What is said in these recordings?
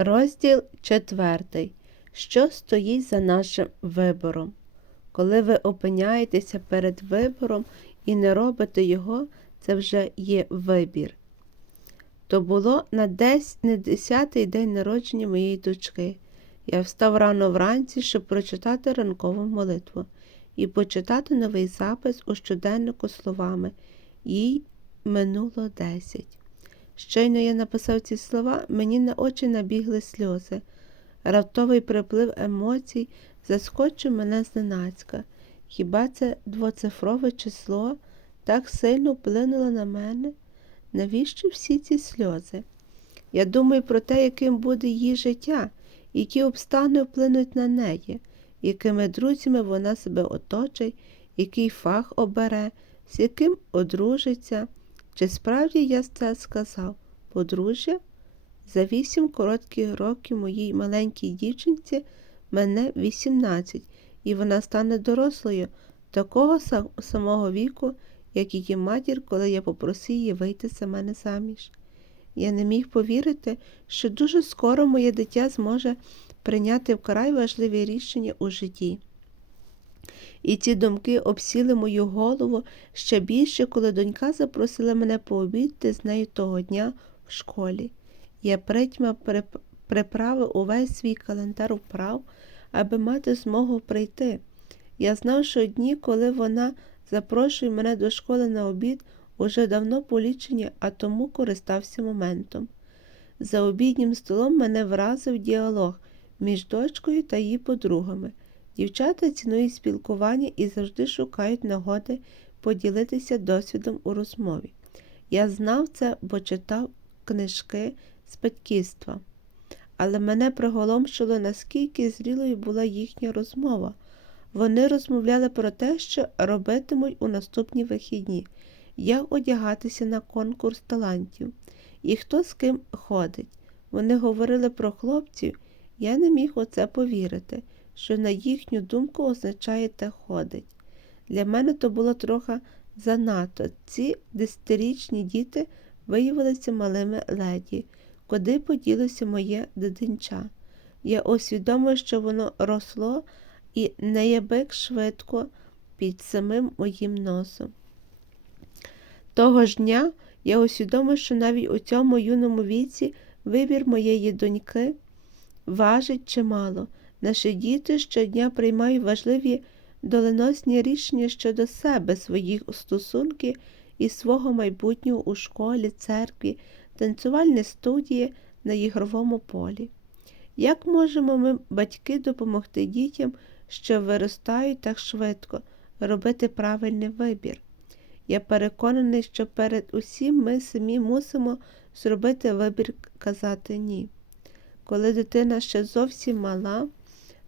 Розділ четвертий. Що стоїть за нашим вибором? Коли ви опиняєтеся перед вибором і не робите його, це вже є вибір. То було на десь не десятий день народження моєї дочки. Я встав рано вранці, щоб прочитати ранкову молитву і почитати новий запис у щоденнику словами. Їй минуло десять. Щойно я написав ці слова, мені на очі набігли сльози. Раптовий приплив емоцій заскочив мене зненацька. Хіба це двоцифрове число так сильно вплинуло на мене? Навіщо всі ці сльози? Я думаю про те, яким буде її життя, які обстани вплинуть на неї, якими друзями вона себе оточить, який фах обере, з яким одружиться. Чи справді я це сказав? Подружжя? За вісім коротких років моїй маленькій дівчинці мене 18, і вона стане дорослою такого самого віку, як її матір, коли я попросив її вийти за мене заміж. Я не міг повірити, що дуже скоро моє дитя зможе прийняти вкрай важливі рішення у житті. І ці думки обсіли мою голову ще більше, коли донька запросила мене пообідати з нею того дня в школі. Я притьма приправив увесь свій календар вправ, аби мати змогу прийти. Я знав, що дні, коли вона запрошує мене до школи на обід, уже давно полічені, а тому користався моментом. За обіднім столом мене вразив діалог між дочкою та її подругами. Дівчата цінують спілкування і завжди шукають нагоди поділитися досвідом у розмові. Я знав це, бо читав книжки з батьківства. Але мене приголомшило, наскільки зрілою була їхня розмова. Вони розмовляли про те, що робитимуть у наступні вихідні, як одягатися на конкурс талантів і хто з ким ходить. Вони говорили про хлопців, я не міг у це повірити, що на їхню думку означає те ходить. Для мене то було трохи занадто. Ці десятирічні діти виявилися малими леді, куди поділося моє дитинча. Я усвідомив, що воно росло і неябик швидко під самим моїм носом. Того ж дня я усвідомив, що навіть у цьому юному віці вибір моєї доньки важить чимало. Наші діти щодня приймають важливі доленосні рішення щодо себе, своїх стосунків і свого майбутнього у школі, церкві, танцювальні студії на ігровому полі. Як можемо ми, батьки, допомогти дітям, що виростають так швидко, робити правильний вибір? Я переконаний, що перед усім ми самі мусимо зробити вибір казати ні. Коли дитина ще зовсім мала,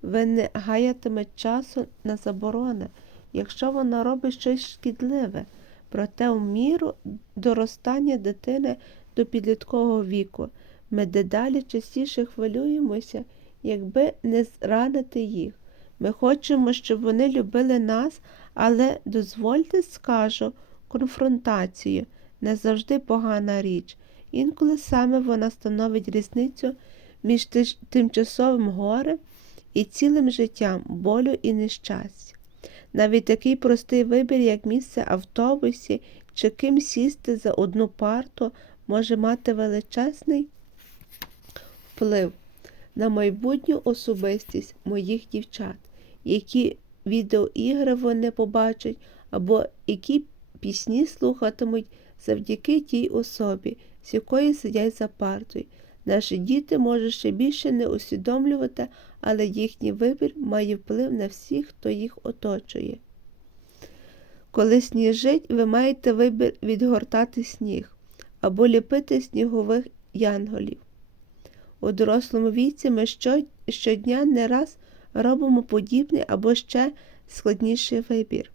ви не гаятиме часу на заборони, якщо вона робить щось шкідливе, проте в міру доростання дитини до підліткового віку ми дедалі частіше хвилюємося, якби не зранити їх. Ми хочемо, щоб вони любили нас, але дозвольте, скажу, конфронтацію не завжди погана річ. Інколи саме вона становить різницю між тимчасовим горем і цілим життям болю і нещастя. Навіть такий простий вибір, як місце автобусі чи ким сісти за одну парту, може мати величезний вплив на майбутню особистість моїх дівчат, які відеоігри вони побачать, або які пісні слухатимуть завдяки тій особі, з якої сидять за партою. Наші діти можуть ще більше не усвідомлювати, але їхній вибір має вплив на всіх, хто їх оточує. Коли сніжить, ви маєте вибір відгортати сніг або ліпити снігових янголів. У дорослому віці ми щодня не раз робимо подібний або ще складніший вибір.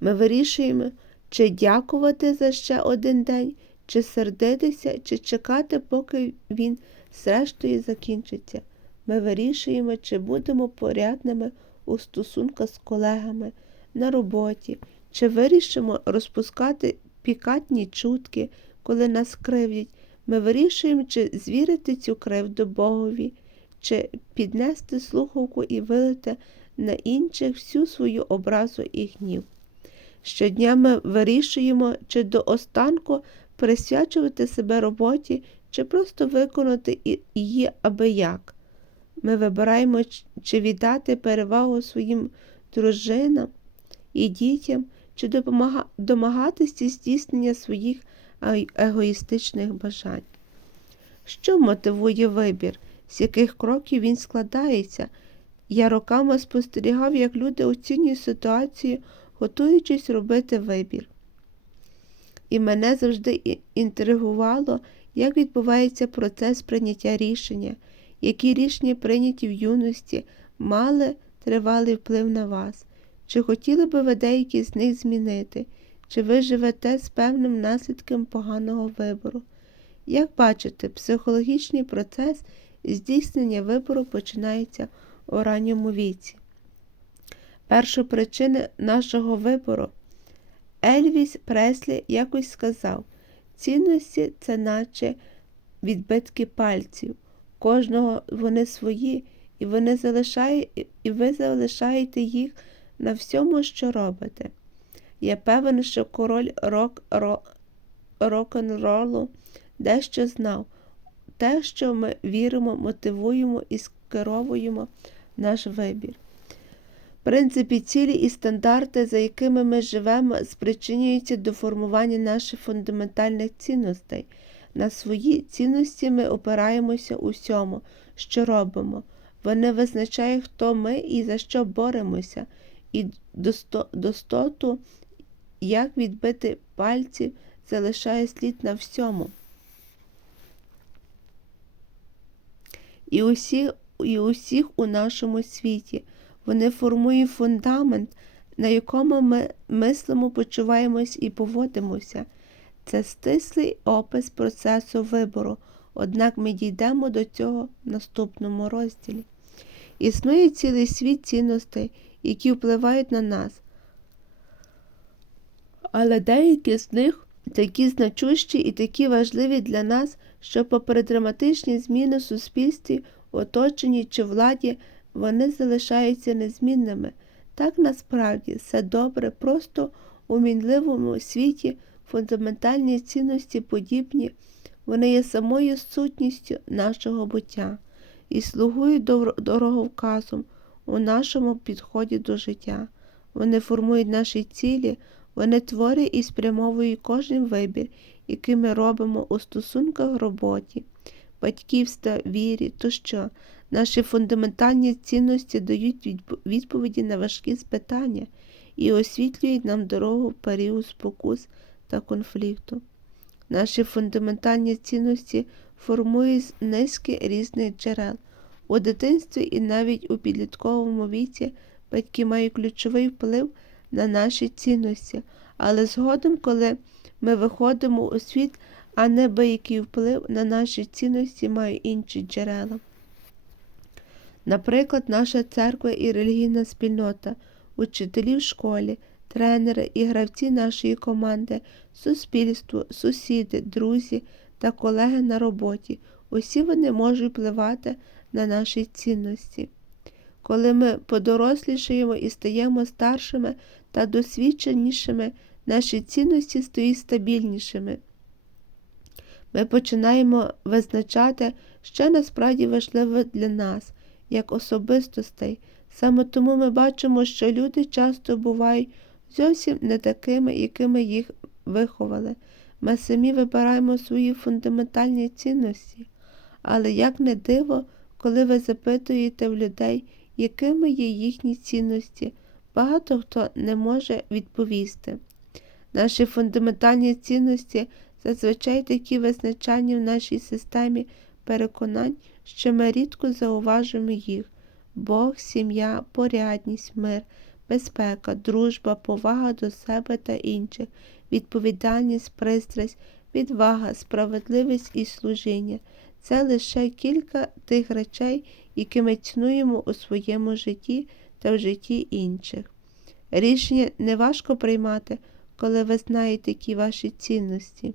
Ми вирішуємо, чи дякувати за ще один день, чи сердитися, чи чекати, поки він зрештою закінчиться. Ми вирішуємо, чи будемо порядними у стосунках з колегами на роботі, чи вирішимо розпускати пікатні чутки, коли нас кривдять. Ми вирішуємо, чи звірити цю кривду Богові, чи піднести слухавку і вилити на інших всю свою образу і гнів. Щодня ми вирішуємо, чи до останку присвячувати себе роботі, чи просто виконати її аби як. Ми вибираємо, чи віддати перевагу своїм дружинам і дітям, чи домагатися здійснення своїх егоїстичних бажань. Що мотивує вибір, з яких кроків він складається? Я роками спостерігав, як люди оцінюють ситуацію, готуючись робити вибір. І мене завжди інтригувало, як відбувається процес прийняття рішення, які рішення прийняті в юності мали тривалий вплив на вас. Чи хотіли би ви деякі з них змінити, чи ви живете з певним наслідком поганого вибору? Як бачите, психологічний процес здійснення вибору починається у ранньому віці. Перша причина нашого вибору Ельвіс Преслі якось сказав, цінності це наче відбитки пальців. Кожного вони свої, і вони залишають, і ви залишаєте їх на всьому, що робите. Я певен, що король рок, ро, рок-н-ролу дещо знав. Те, що ми віримо, мотивуємо і скеровуємо наш вибір. Принципі, цілі і стандарти, за якими ми живемо, спричинюються до формування наших фундаментальних цінностей. На свої цінності ми опираємося усьому, що робимо. Вони визначають, хто ми і за що боремося, і достоту, як відбити пальців, залишає слід на всьому. І усіх, і усіх у нашому світі. Вони формують фундамент, на якому ми мислимо, почуваємось і поводимося. Це стислий опис процесу вибору, однак ми дійдемо до цього в наступному розділі. Існує цілий світ цінностей, які впливають на нас, але деякі з них такі значущі і такі важливі для нас, що, попри драматичні зміни в суспільстві, оточенні чи владі, вони залишаються незмінними. Так насправді все добре, просто у мінливому світі фундаментальні цінності подібні, вони є самою сутністю нашого буття і слугують дороговказом у нашому підході до життя. Вони формують наші цілі, вони творять і спрямовують кожен вибір, який ми робимо у стосунках роботі, батьківства, вірі тощо. Наші фундаментальні цінності дають відповіді на важкі питання і освітлюють нам дорогу в період спокус та конфлікту. Наші фундаментальні цінності формують низки різних джерел. У дитинстві і навіть у підлітковому віці батьки мають ключовий вплив на наші цінності, але згодом, коли ми виходимо у світ, а небиякий вплив на наші цінності мають інші джерела. Наприклад, наша церква і релігійна спільнота, учителі в школі, тренери і гравці нашої команди, суспільство, сусіди, друзі та колеги на роботі. Усі вони можуть впливати на наші цінності. Коли ми подорослішаємо і стаємо старшими та досвідченішими, наші цінності стають стабільнішими. Ми починаємо визначати, що насправді важливо для нас, як особистостей. Саме тому ми бачимо, що люди часто бувають зовсім не такими, якими їх виховали. Ми самі вибираємо свої фундаментальні цінності. Але як не диво, коли ви запитуєте в людей, якими є їхні цінності, багато хто не може відповісти. Наші фундаментальні цінності зазвичай такі визначальні в нашій системі переконань, що ми рідко зауважуємо їх Бог, сім'я, порядність, мир, безпека, дружба, повага до себе та інших, відповідальність, пристрасть, відвага, справедливість і служіння. Це лише кілька тих речей, які ми цінуємо у своєму житті та в житті інших. Рішення не важко приймати, коли ви знаєте, які ваші цінності.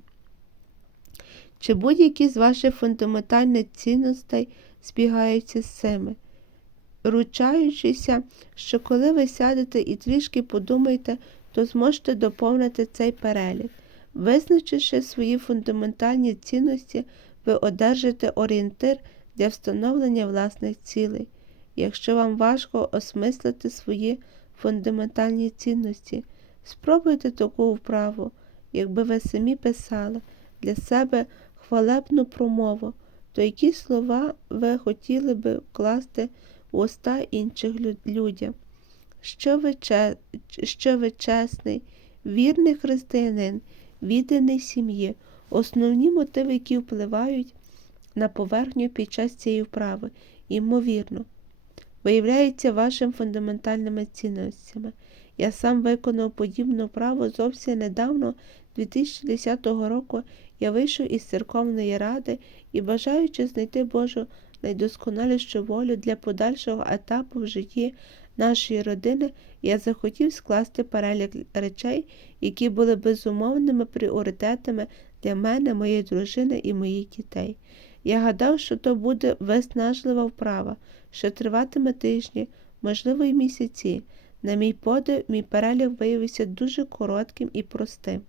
Чи будь-які з ваших фундаментальних цінностей збігаються з цими? Ручаючися, що коли ви сядете і трішки подумаєте, то зможете доповнити цей перелік. Визначивши свої фундаментальні цінності, ви одержите орієнтир для встановлення власних цілей. Якщо вам важко осмислити свої фундаментальні цінності, спробуйте таку вправу, якби ви самі писали для себе хвалебну промову, то які слова ви хотіли би вкласти в уста інших людям. Що ви, що ви чесний, вірний християнин, відданий сім'ї, основні мотиви, які впливають на поверхню під час цієї вправи, ймовірно, виявляються вашими фундаментальними цінностями. Я сам виконав подібну вправу зовсім недавно, 2010 року, я вийшов із церковної ради і, бажаючи знайти Божу найдосконалішу волю для подальшого етапу в житті нашої родини, я захотів скласти перелік речей, які були безумовними пріоритетами для мене, моєї дружини і моїх дітей. Я гадав, що то буде виснажлива вправа, що триватиме тижні, можливо, й місяці. На мій подив, мій перелік виявився дуже коротким і простим.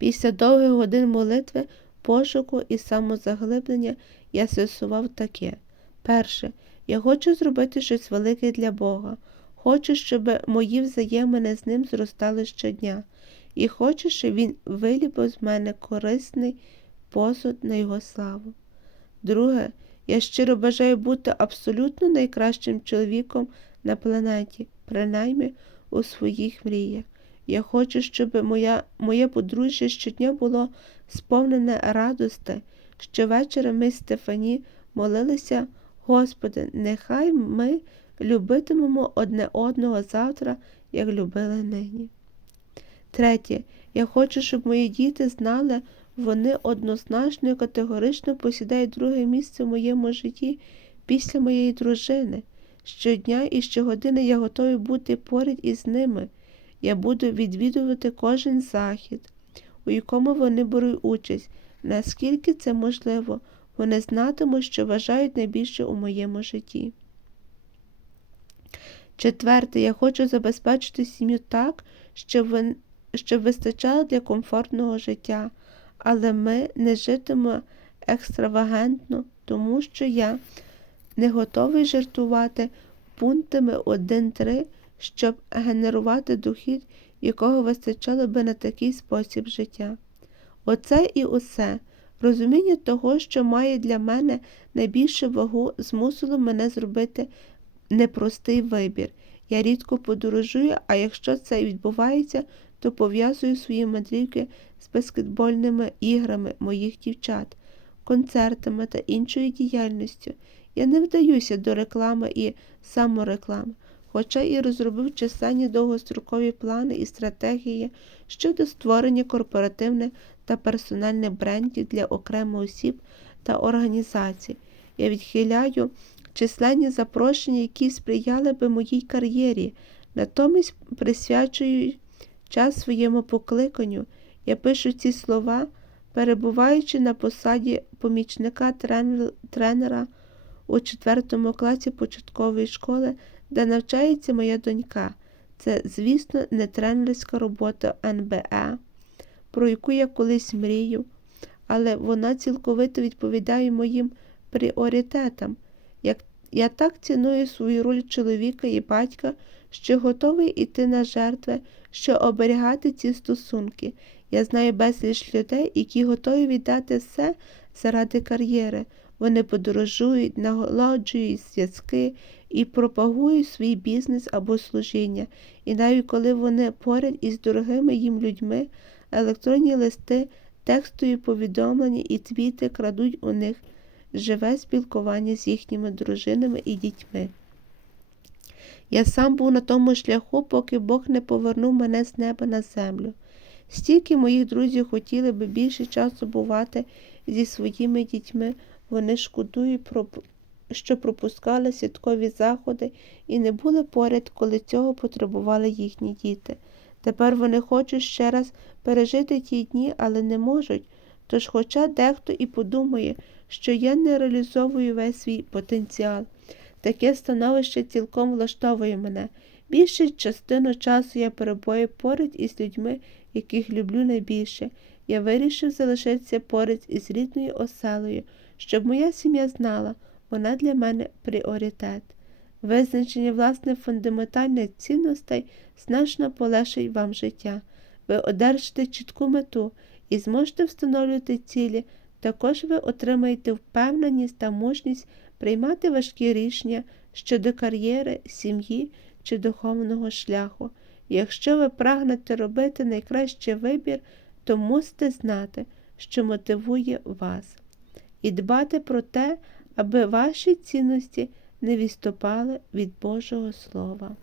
Після довгих годин молитви, пошуку і самозаглиблення я з'ясував таке. Перше, я хочу зробити щось велике для Бога. Хочу, щоб мої взаємини з ним зростали щодня, і хочу, щоб він виліпив з мене корисний посуд на його славу. Друге, я щиро бажаю бути абсолютно найкращим чоловіком на планеті, принаймні у своїх мріях. Я хочу, щоб моя, моє подружжя щодня було сповнене радости. Щовечора ми з Стефані молилися, Господи, нехай ми любитимемо одне одного завтра, як любили нині. Третє, я хочу, щоб мої діти знали, вони однозначно і категорично посідають друге місце в моєму житті після моєї дружини. Щодня і щогодини я готовий бути поряд із ними. Я буду відвідувати кожен захід, у якому вони беруть участь, наскільки це можливо, вони знатимуть, що вважають найбільше у моєму житті. Четверте, я хочу забезпечити сім'ю так, щоб, щоб вистачало для комфортного життя, але ми не житимо екстравагантно, тому що я не готовий жартувати пунктами 1-3, щоб генерувати дохід, якого вистачало би на такий спосіб життя. Оце і усе. Розуміння того, що має для мене найбільшу вагу, змусило мене зробити непростий вибір. Я рідко подорожую, а якщо це відбувається, то пов'язую свої мандрівки з баскетбольними іграми моїх дівчат, концертами та іншою діяльністю. Я не вдаюся до реклами і самореклами, хоча і розробив численні довгострокові плани і стратегії щодо створення корпоративних та персональних брендів для окремих осіб та організацій. Я відхиляю численні запрошення, які сприяли би моїй кар'єрі, натомість присвячую час своєму покликанню. Я пишу ці слова, перебуваючи на посаді помічника тренера у четвертому класі початкової школи, де навчається моя донька. Це, звісно, не тренерська робота НБА, про яку я колись мрію, але вона цілковито відповідає моїм пріоритетам. Як я так ціную свою роль чоловіка і батька, що готовий іти на жертви, що оберігати ці стосунки. Я знаю безліч людей, які готові віддати все заради кар'єри. Вони подорожують, наголоджують зв'язки і пропагують свій бізнес або служіння. І навіть коли вони поряд із дорогими їм людьми, електронні листи, текстові повідомлення і твіти крадуть у них живе спілкування з їхніми дружинами і дітьми. Я сам був на тому шляху, поки Бог не повернув мене з неба на землю. Стільки моїх друзів хотіли би більше часу бувати зі своїми дітьми, вони шкодують, про що пропускали святкові заходи і не були поряд, коли цього потребували їхні діти. Тепер вони хочуть ще раз пережити ті дні, але не можуть, Тож, хоча дехто і подумає, що я не реалізовую весь свій потенціал, таке становище цілком влаштовує мене. Більшу частину часу я перебуваю поряд із людьми, яких люблю найбільше. Я вирішив залишитися поряд із рідною оселею, щоб моя сім'я знала, вона для мене пріоритет. Визначення власне фундаментальних цінностей значно полегшить вам життя. Ви одержите чітку мету і зможете встановлювати цілі. Також ви отримаєте впевненість та мужність приймати важкі рішення щодо кар'єри, сім'ї чи духовного шляху. Якщо ви прагнете робити найкращий вибір, то мусите знати, що мотивує вас, і дбати про те, аби ваші цінності не відступали від Божого Слова.